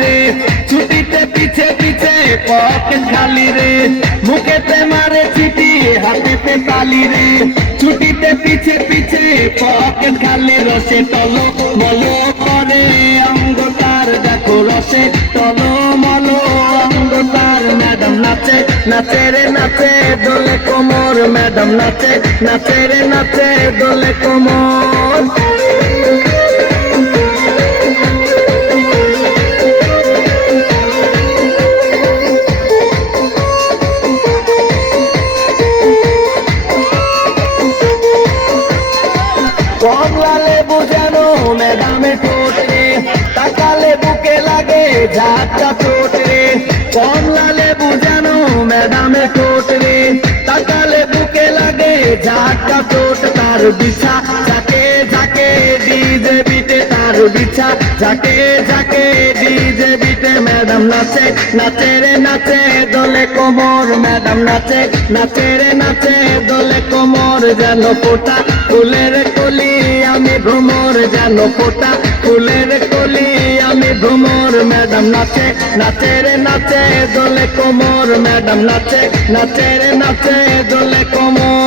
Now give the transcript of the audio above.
রে, ছুটিতে পিছে পিছে পকেট খালি রে, মুখেতে মারে চিঠি হাতেতে তালি রে, ছুটিতে পিছে পিছে পকেট খালি, রসে টলো মলো করে অঙ্গ তার, দেখো রসে টলো মলো অঙ্গ তার। ম্যাডাম নাচে নাচে রে নাচে দোলে কোমর, ম্যাডাম নাচে নাচে রে নাচে দোলে কোমর। কমলা লেবু যেন ম্যাডামে ঠোঁট রে, তাকালে বুকে লাগে ঝাঁটা চোট রে, কমলা লেবু যেন ম্যাডামে ঠোঁট রে, তাকালে বুকে লাগে ঝাঁটা চোট। তার বিছা ঝাঁকে ঝাঁকে ডিজে বিটে, তার বিছা ঝাঁকে ঝাঁকে ডিজে বিটে, ম্যাডাম নাচে নাচে রে নাচে দোলে কোমর, ম্যাডাম নাচে নাচে রে নাচে দোলে কোমর। যেন ফোটা ফুলের কলি আমি ভ্রমর, যেন ফোটা ফুলের কলি আমি ভ্রমর। ম্যাডাম নাচে নাচে রে নাচে দোলে কোমর, ম্যাডাম নাচে নাচে রে নাচে দোলে কোমর।